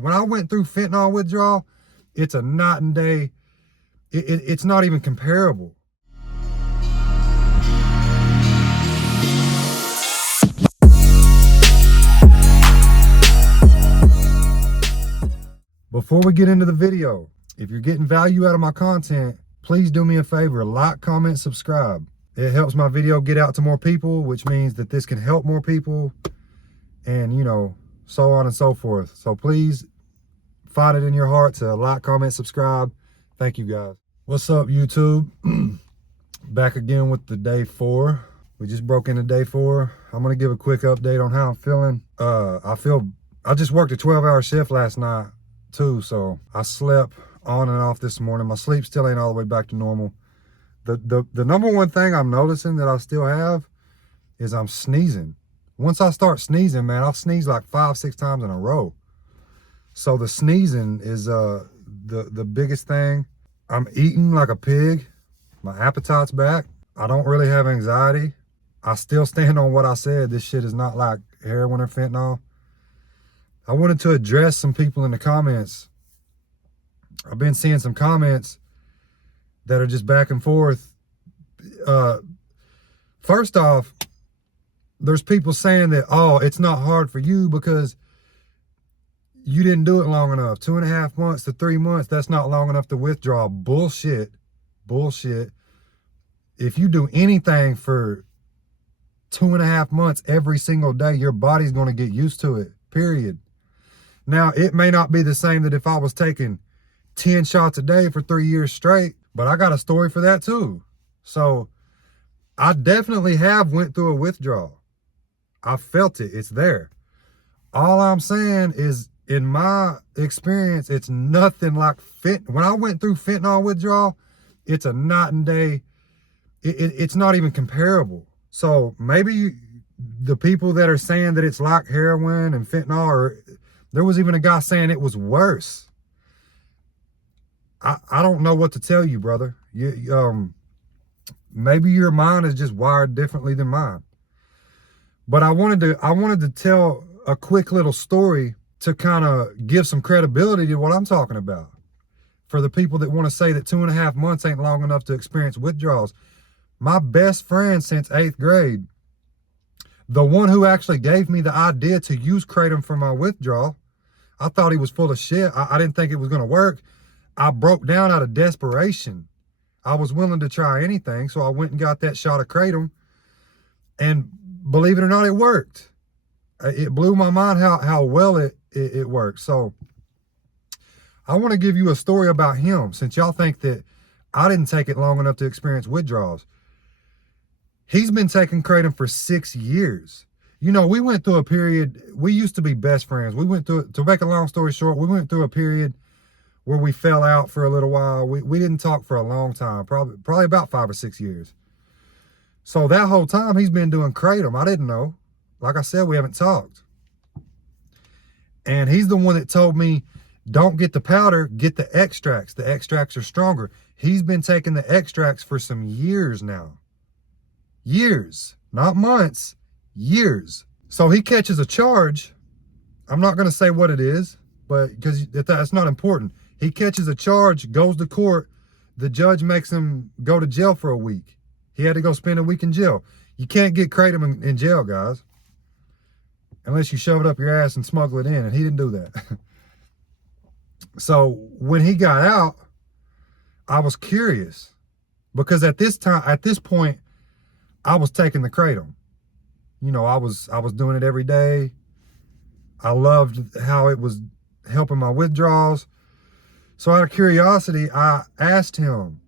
when I went through fentanyl withdrawal, it's a night and day. It's not even comparable. Before we get into the video, if you're getting value out of my content, please do me a favor, like, comment, subscribe. It helps my video get out to more people, which means that this can help more people, and you know, so on and so forth. So please find it in your heart to like, comment, subscribe. Thank you guys. What's up, YouTube? Back again with the day 4. We just broke into day 4. I'm gonna give a quick update on how I'm feeling. I just worked a 12-hour shift last night too, so I slept on and off this morning. My sleep still ain't all the way back to normal. The number one thing I'm noticing that I still have is I'm sneezing. Once I start sneezing, man, I'll sneeze like 5-6 times in a row. So the sneezing is the biggest thing. I'm eating like a pig. My appetite's back. I don't really have anxiety. I still stand on what I said. This shit is not like heroin or fentanyl. I wanted to address some people in the comments. I've been seeing some comments that are just back and forth. First off, there's people saying that, oh, it's not hard for you because you didn't do it long enough. 2.5 months to 3 months, that's not long enough to withdraw. Bullshit. Bullshit. If you do anything for 2.5 months every single day, your body's going to get used to it, period. Now, it may not be the same that if I was taking 10 shots a day for 3 years straight, but I got a story for that too. So I definitely have went through a withdrawal. I felt it. It's there. All I'm saying is, in my experience, it's nothing like when I went through fentanyl withdrawal, it's a night and day. It's not even comparable. So maybe the people that are saying that it's like heroin and fentanyl, or there was even a guy saying it was worse. I don't know what to tell you, brother. Maybe your mind is just wired differently than mine. But I wanted to tell a quick little story to kind of give some credibility to what I'm talking about. For the people that want to say that 2.5 months ain't long enough to experience withdrawals. My best friend since 8th grade, the one who actually gave me the idea to use KRATOM for my withdrawal, I thought he was full of shit. I didn't think it was going to work. I broke down out of desperation. I was willing to try anything, so I went and got that shot of KRATOM. And believe it or not, it worked. It blew my mind how well it worked. So I want to give you a story about him, since y'all think that I didn't take it long enough to experience withdrawals. He's been taking KRATOM for 6 years. You know, we went through a period, we used to be best friends. We went through, to make a long story short, we went through a period where we fell out for a little while. We didn't talk for a long time, probably about 5 or 6 years. So that whole time he's been doing KRATOM. I didn't know. Like I said, we haven't talked. And he's the one that told me, don't get the powder, get the extracts. The extracts are stronger. He's been taking the extracts for some years now. Years, not months, years. So he catches a charge. I'm not going to say what it is, but because that's not important. He catches a charge, goes to court. The judge makes him go to jail for a week. He had to go spend a week in jail. You can't get KRATOM in jail, guys, unless you shove it up your ass and smuggle it in, and he didn't do that. So when he got out, I was curious, because at this point, I was taking the KRATOM. You know, I was doing it every day. I loved how it was helping my withdrawals. So out of curiosity, I asked him,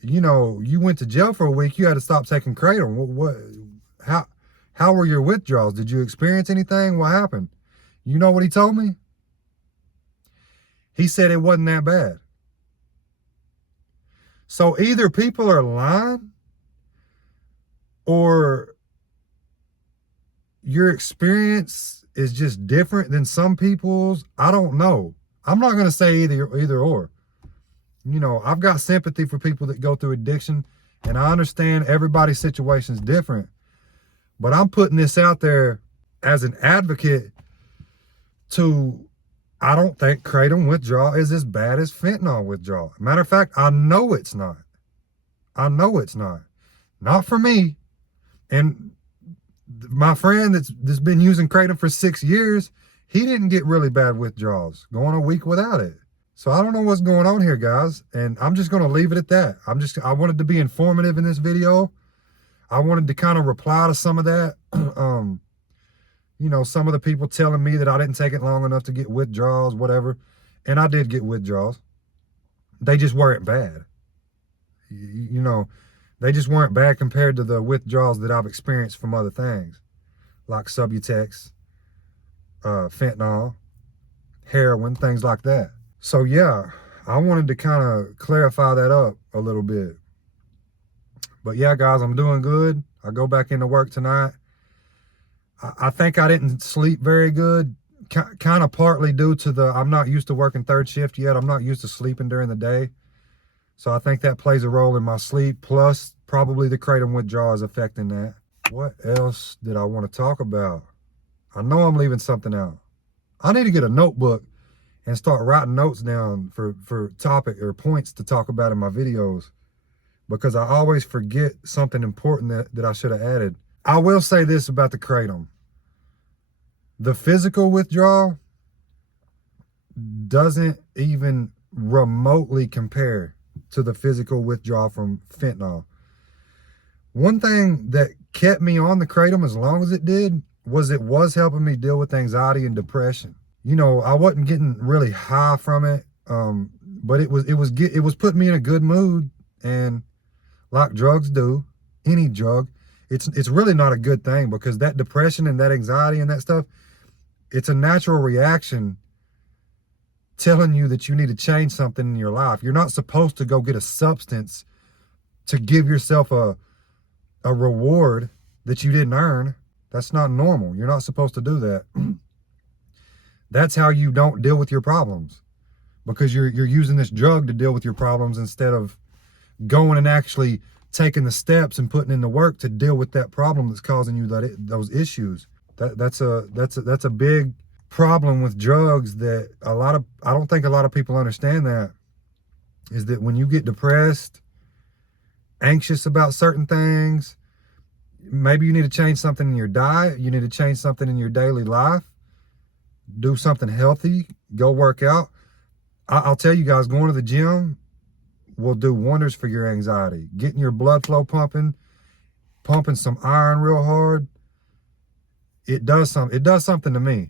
you know, you went to jail for a week. You had to stop taking KRATOM. How were your withdrawals? Did you experience anything? What happened? You know what he told me? He said it wasn't that bad. So either people are lying, or your experience is just different than some people's. I don't know. I'm not going to say either or. You know, I've got sympathy for people that go through addiction, and I understand everybody's situation is different. But I'm putting this out there as an advocate to, I don't think kratom withdrawal is as bad as fentanyl withdrawal. Matter of fact, I know it's not. I know it's not. Not for me. And my friend that's been using kratom for 6 years, he didn't get really bad withdrawals, going a week without it. So I don't know what's going on here, guys. And I'm just going to leave it at that. I wanted to be informative in this video. I wanted to kind of reply to some of that. You know, some of the people telling me that I didn't take it long enough to get withdrawals, whatever. And I did get withdrawals. They just weren't bad. You know, they just weren't bad compared to the withdrawals that I've experienced from other things, like Subutex, fentanyl, heroin, things like that. So yeah, I wanted to kind of clarify that up a little bit. But yeah, guys, I'm doing good. I go back into work tonight. I think I didn't sleep very good, kind of partly due to I'm not used to working third shift yet. I'm not used to sleeping during the day. So I think that plays a role in my sleep, plus probably the kratom withdrawal is affecting that. What else did I want to talk about? I know I'm leaving something out. I need to get a notebook and start writing notes down for topic or points to talk about in my videos, because I always forget something important that I should have added. I will say this about the kratom. The physical withdrawal doesn't even remotely compare to the physical withdrawal from fentanyl. One thing that kept me on the kratom as long as it did was it was helping me deal with anxiety and depression. You know, I wasn't getting really high from it, but it was putting me in a good mood. And like drugs do, any drug, it's really not a good thing, because that depression and that anxiety and that stuff, it's a natural reaction telling you that you need to change something in your life. You're not supposed to go get a substance to give yourself a reward that you didn't earn. That's not normal. You're not supposed to do that. That's how you don't deal with your problems, because you're using this drug to deal with your problems instead of going and actually taking the steps and putting in the work to deal with that problem that's causing you those issues. That's a big problem with drugs that I don't think a lot of people understand. That is that when you get depressed, anxious about certain things, maybe you need to change something in your diet, you need to change something in your daily life, do something healthy, go work out. I'll tell you guys, going to the gym will do wonders for your anxiety. Getting your blood flow pumping some iron real hard, it does something to me.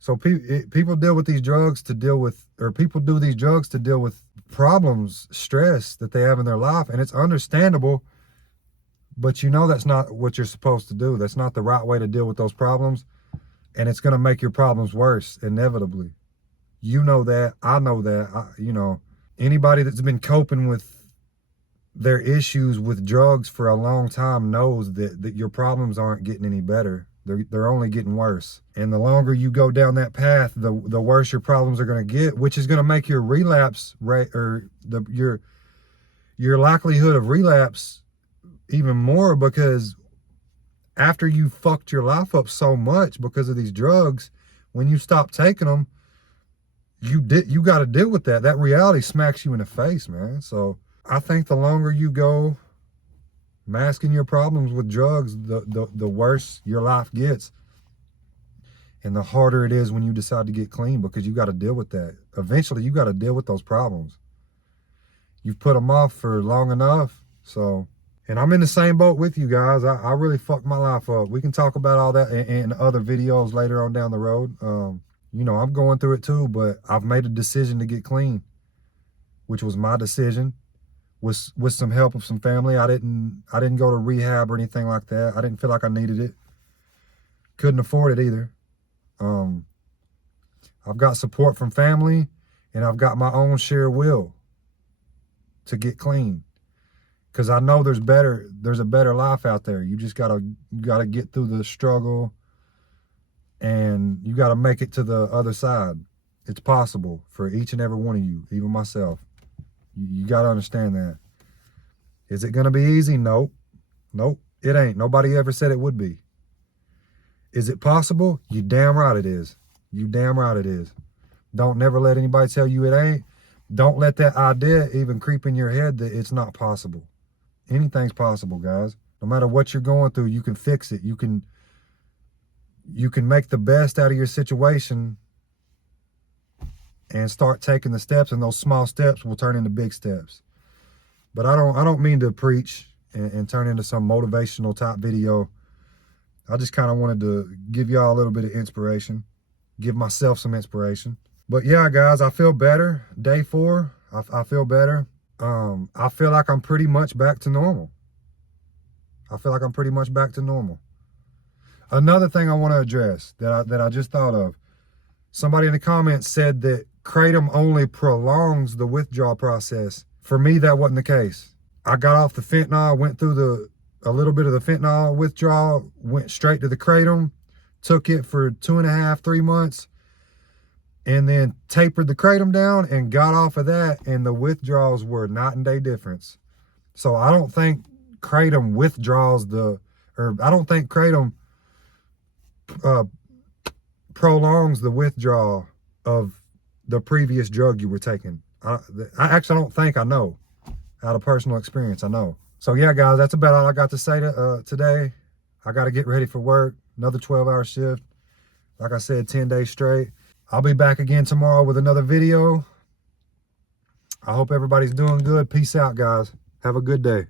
So people deal with these drugs to deal with, or people do these drugs to deal with problems, stress that they have in their life. And it's understandable, but you know that's not what you're supposed to do. That's not the right way to deal with those problems. And it's going to make your problems worse, inevitably. You know that. I know that. You know, anybody that's been coping with their issues with drugs for a long time knows that your problems aren't getting any better. They're only getting worse. And the longer you go down that path, the worse your problems are going to get, which is going to make your relapse rate, or your likelihood of relapse, even more, because after you fucked your life up so much because of these drugs, when you stop taking them, you got to deal with that. That reality smacks you in the face, man. So I think the longer you go masking your problems with drugs, the worse your life gets. And the harder it is when you decide to get clean, because you got to deal with that. Eventually, you got to deal with those problems. You've put them off for long enough. So, and I'm in the same boat with you guys. I really fucked my life up. We can talk about all that in other videos later on down the road. You know, I'm going through it too, but I've made a decision to get clean, which was my decision. With some help of some family. I didn't go to rehab or anything like that. I didn't feel like I needed it. Couldn't afford it either. I've got support from family, and I've got my own sheer will to get clean, because I know there's a better life out there. You just gotta get through the struggle, and you gotta make it to the other side. It's possible for each and every one of you, even myself. You got to understand that. Is it going to be easy? Nope. Nope, it ain't. Nobody ever said it would be. Is it possible? You damn right it is. You damn right it is. Don't never let anybody tell you it ain't. Don't let that idea even creep in your head that it's not possible. Anything's possible, guys. No matter what you're going through, you can fix it. You can make the best out of your situation and start taking the steps, and those small steps will turn into big steps. But I don't mean to preach and turn into some motivational type video. I just kind of wanted to give y'all a little bit of inspiration, give myself some inspiration. But yeah, guys, I feel better. Day 4, I feel better. I feel like I'm pretty much back to normal. Another thing I want to address that I just thought of. Somebody in the comments said that KRATOM only prolongs the withdrawal process. For me, that wasn't the case. I got off the fentanyl, went through a little bit of the fentanyl withdrawal, went straight to the KRATOM, took it for 2.5, 3 months, and then tapered the KRATOM down and got off of that, and the withdrawals were night and day difference. So I don't think KRATOM withdraws I don't think KRATOM prolongs the withdrawal of the previous drug you were taking. I actually don't think I know. Out of personal experience, I know. So yeah, guys, that's about all I got to say today. I got to get ready for work. Another 12-hour shift. Like I said, 10 days straight. I'll be back again tomorrow with another video. I hope everybody's doing good. Peace out, guys. Have a good day.